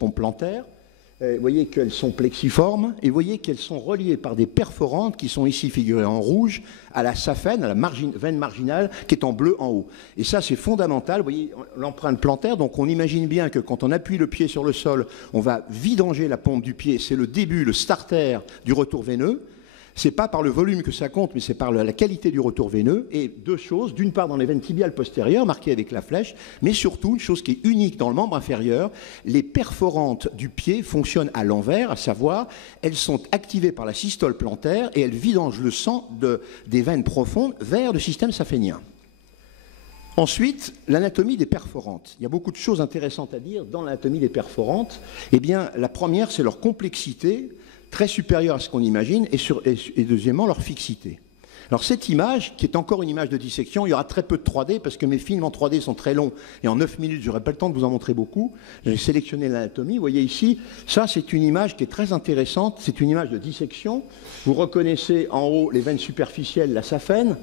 pompes plantaires. Vous voyez qu'elles sont plexiformes et vous voyez qu'elles sont reliées par des perforantes qui sont ici figurées en rouge à la saphène, à la veine marginale qui est en bleu en haut. Et ça, c'est fondamental. Vous voyez l'empreinte plantaire. Donc, on imagine bien que quand on appuie le pied sur le sol, on va vidanger la pompe du pied. C'est le début, le starter du retour veineux. C'est pas par le volume que ça compte, mais c'est par la qualité du retour veineux. Et deux choses, d'une part dans les veines tibiales postérieures, marquées avec la flèche, mais surtout, une chose qui est unique dans le membre inférieur, les perforantes du pied fonctionnent à l'envers, à savoir, elles sont activées par la systole plantaire et elles vidangent le sang des veines profondes vers le système saphénien. Ensuite, l'anatomie des perforantes. Il y a beaucoup de choses intéressantes à dire dans l'anatomie des perforantes. Eh bien, la première, c'est leur complexité, très supérieure à ce qu'on imagine, et deuxièmement, leur fixité. Alors cette image, qui est encore une image de dissection, il y aura très peu de 3D, parce que mes films en 3D sont très longs, et en 9 minutes, je n'aurai pas le temps de vous en montrer beaucoup. J'ai sélectionné l'anatomie. Vous voyez ici, ça c'est une image qui est très intéressante, c'est une image de dissection. Vous reconnaissez en haut les veines superficielles, la saphène,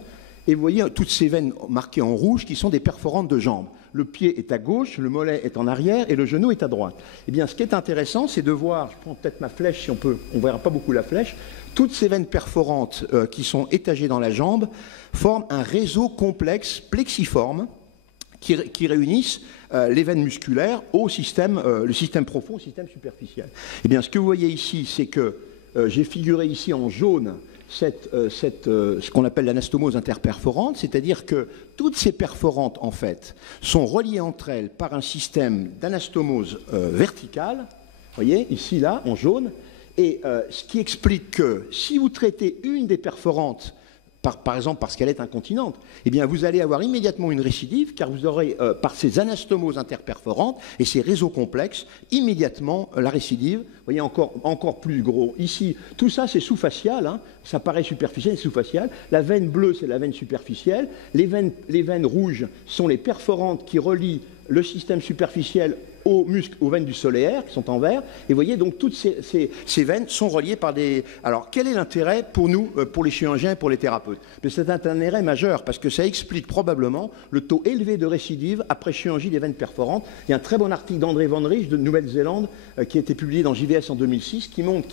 et vous voyez toutes ces veines marquées en rouge qui sont des perforantes de jambes. Le pied est à gauche, le mollet est en arrière et le genou est à droite. Eh bien, ce qui est intéressant, c'est de voir, je prends peut-être ma flèche si on peut, on ne verra pas beaucoup la flèche, toutes ces veines perforantes qui sont étagées dans la jambe forment un réseau complexe plexiforme qui réunissent les veines musculaires au système, le système profond, au système superficiel. Eh bien, ce que vous voyez ici, c'est que j'ai figuré ici en jaune ce qu'on appelle l'anastomose interperforante, c'est-à-dire que toutes ces perforantes, en fait, sont reliées entre elles par un système d'anastomose verticale, vous voyez, ici, là, en jaune, et ce qui explique que si vous traitez une des perforantes, par exemple parce qu'elle est incontinente, eh bien vous allez avoir immédiatement une récidive, car vous aurez, par ces anastomoses interperforantes et ces réseaux complexes, immédiatement la récidive. Vous voyez, encore plus gros. Ici, tout ça, c'est sous-facial, hein, ça paraît superficiel, c'est sous-facial. La veine bleue, c'est la veine superficielle. Les veines rouges sont les perforantes qui relient le système superficiel aux muscles, aux veines du solaire, qui sont en vert. Et vous voyez, donc, toutes ces veines sont reliées par des... Alors, quel est l'intérêt pour nous, pour les chirurgiens et pour les thérapeutes? C'est un intérêt majeur, parce que ça explique probablement le taux élevé de récidive après chirurgie des veines perforantes. Il y a un très bon article d'André Van Rij de Nouvelle-Zélande, qui a été publié dans JVS en 2006, qui montre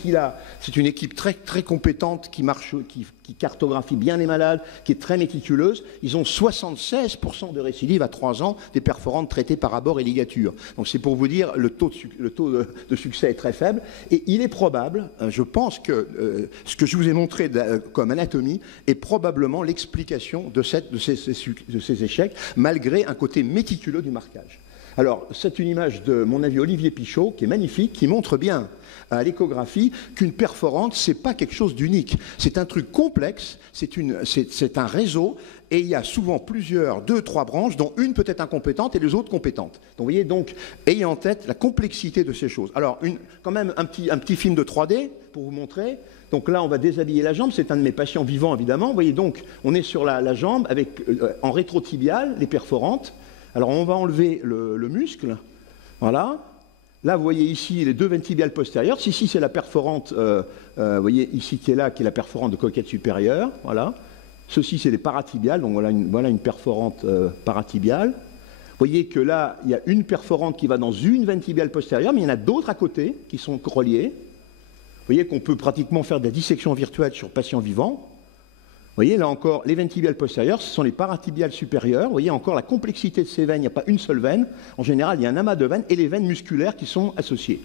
c'est une équipe très, très compétente, qui cartographie bien les malades, qui est très méticuleuse. Ils ont 76% de récidive à 3 ans des perforantes traitées par abord et ligature. Donc c'est pour vous dire, le taux de succès est très faible. Et il est probable, je pense que ce que je vous ai montré comme anatomie est probablement l'explication de ces échecs, malgré un côté méticuleux du marquage. Alors, c'est une image de mon ami Olivier Pichot, qui est magnifique, qui montre bien à l'échographie qu'une perforante, c'est pas quelque chose d'unique. C'est un truc complexe, c'est un réseau, et il y a souvent plusieurs, 2, 3 branches, dont une peut être incompétente et les autres compétentes. Donc, vous voyez, donc, ayez en tête la complexité de ces choses. Alors, quand même, un petit film de 3D pour vous montrer. Donc là, on va déshabiller la jambe. C'est un de mes patients vivants, évidemment. Vous voyez, donc, on est sur la jambe avec, en rétrotibial, les perforantes. Alors, on va enlever le muscle. Voilà. Là, vous voyez ici les 2 veines tibiales postérieures. Ici, c'est la perforante, vous voyez ici qui est là, qui est la perforante de coquette supérieure. Voilà. Ceci, c'est les paratibiales. Donc, voilà une perforante paratibiale. Vous voyez que là, il y a une perforante qui va dans une veine tibiale postérieure, mais il y en a d'autres à côté qui sont reliées. Vous voyez qu'on peut pratiquement faire de la dissection virtuelle sur patients vivants. Vous voyez, là encore, les veines tibiales postérieures, ce sont les paratibiales supérieures. Vous voyez encore la complexité de ces veines, il n'y a pas une seule veine. En général, il y a un amas de veines et les veines musculaires qui sont associées.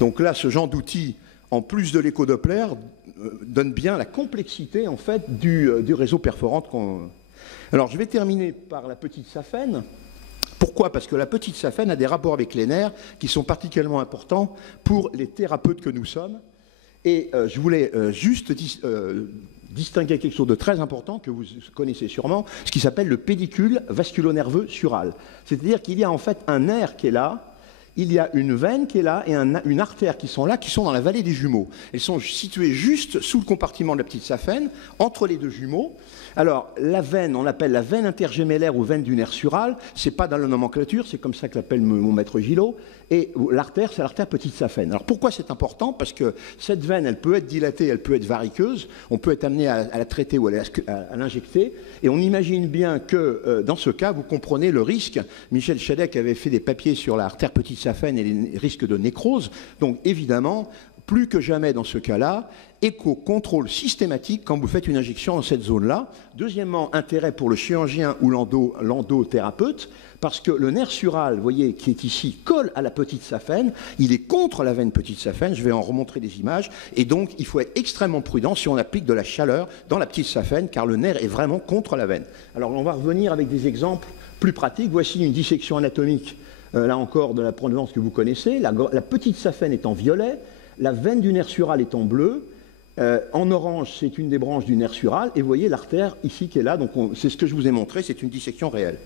Donc là, ce genre d'outil, en plus de l'écho-Doppler, donne bien la complexité, en fait, du réseau perforante. Alors, je vais terminer par la petite saphène. Pourquoi? Parce que la petite saphène a des rapports avec les nerfs qui sont particulièrement importants pour les thérapeutes que nous sommes. Et je voulais juste distinguer quelque chose de très important que vous connaissez sûrement, ce qui s'appelle le pédicule vasculonerveux sural. C'est-à-dire qu'il y a en fait un nerf qui est là, il y a une veine qui est là et une artère qui sont là, qui sont dans la vallée des jumeaux. Elles sont situées juste sous le compartiment de la petite saphène, entre les deux jumeaux. Alors, la veine, on l'appelle la veine intergémellaire ou veine du nerf sural. C'est pas dans la nomenclature, c'est comme ça que l'appelle mon maître Gillot. Et l'artère, c'est l'artère petite saphène. Alors, pourquoi c'est important? Parce que cette veine, elle peut être dilatée, elle peut être variqueuse. On peut être amené à la traiter ou à l'injecter. Et on imagine bien que, dans ce cas, vous comprenez le risque. Michel Chadec avait fait des papiers sur l'artère petite saphène et les risques de nécrose. Donc évidemment, plus que jamais dans ce cas-là, éco-contrôle systématique quand vous faites une injection dans cette zone-là. Deuxièmement, intérêt pour le chirurgien ou l'endothérapeute, parce que le nerf sural, vous voyez, qui est ici, colle à la petite saphène, il est contre la veine petite saphène, je vais en remontrer des images, et donc il faut être extrêmement prudent si on applique de la chaleur dans la petite saphène, car le nerf est vraiment contre la veine. Alors on va revenir avec des exemples plus pratiques. Voici une dissection anatomique, là encore, de la provenance que vous connaissez. La petite saphène est en violet, la veine du nerf sural est en bleu. En orange, c'est une des branches du nerf sural. Et vous voyez l'artère ici qui est là. Donc c'est ce que je vous ai montré, c'est une dissection réelle.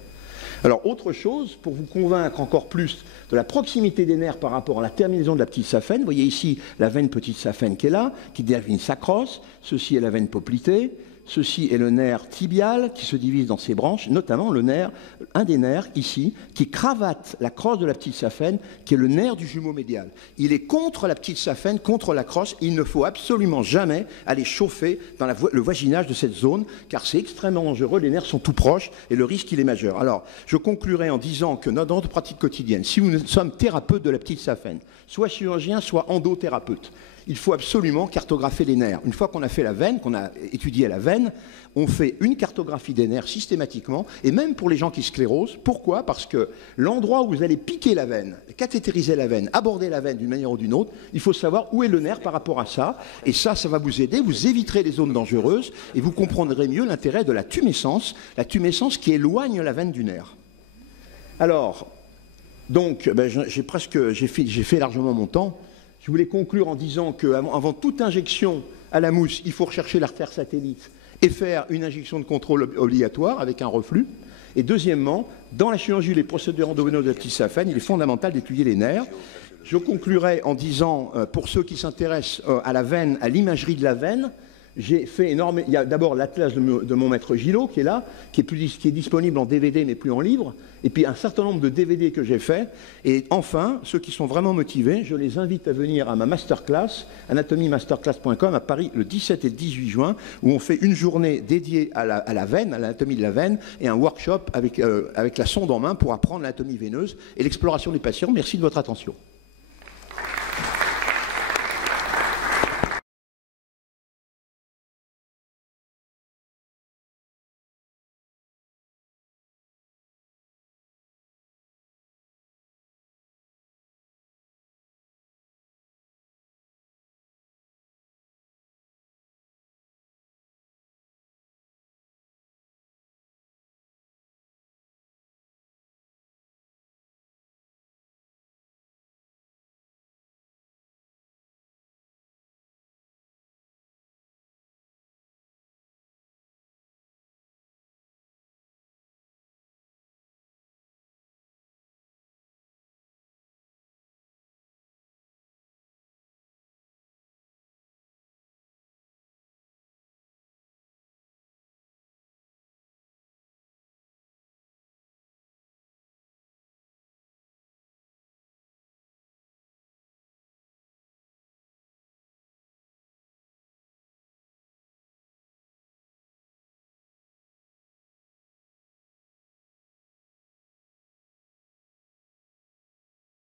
Alors autre chose, pour vous convaincre encore plus de la proximité des nerfs par rapport à la terminaison de la petite saphène, vous voyez ici la veine petite saphène qui est là, qui devient sacros. Ceci est la veine poplitée. Ceci est le nerf tibial qui se divise dans ses branches, notamment le nerf, un des nerfs ici, qui cravate la crosse de la petite saphène, qui est le nerf du jumeau médial. Il est contre la petite saphène, contre la crosse. Il ne faut absolument jamais aller chauffer dans le voisinage de cette zone, car c'est extrêmement dangereux. Les nerfs sont tout proches et le risque, il est majeur. Alors, je conclurai en disant que dans notre pratique quotidienne, si nous sommes thérapeutes de la petite saphène, soit chirurgien, soit endothérapeute, il faut absolument cartographier les nerfs. Une fois qu'on a fait la veine, qu'on a étudié la veine, on fait une cartographie des nerfs systématiquement, et même pour les gens qui sclérosent. Pourquoi? Parce que l'endroit où vous allez piquer la veine, cathétériser la veine, aborder la veine d'une manière ou d'une autre, il faut savoir où est le nerf par rapport à ça. Et ça va vous aider, vous éviterez les zones dangereuses, et vous comprendrez mieux l'intérêt de la tumescence qui éloigne la veine du nerf. Alors, donc, j'ai fait largement mon temps. Je voulais conclure en disant qu'avant toute injection à la mousse, il faut rechercher l'artère satellite et faire une injection de contrôle obligatoire avec un reflux. Et deuxièmement, dans la chirurgie, les procédures endoveineuses de la petite saphène, il est fondamental d'étudier les nerfs. Je conclurai en disant, pour ceux qui s'intéressent à la veine, à l'imagerie de la veine, j'ai fait énormément. Il y a d'abord l'atlas de mon maître Gillot qui est là, qui est disponible en DVD mais plus en livre, et puis un certain nombre de DVD que j'ai fait. Et enfin, ceux qui sont vraiment motivés, je les invite à venir à ma masterclass, anatomymasterclass.com à Paris le 17 et le 18 juin, où on fait une journée dédiée à la veine, à l'anatomie de la veine, et un workshop avec la sonde en main pour apprendre l'anatomie veineuse et l'exploration des patients. Merci de votre attention.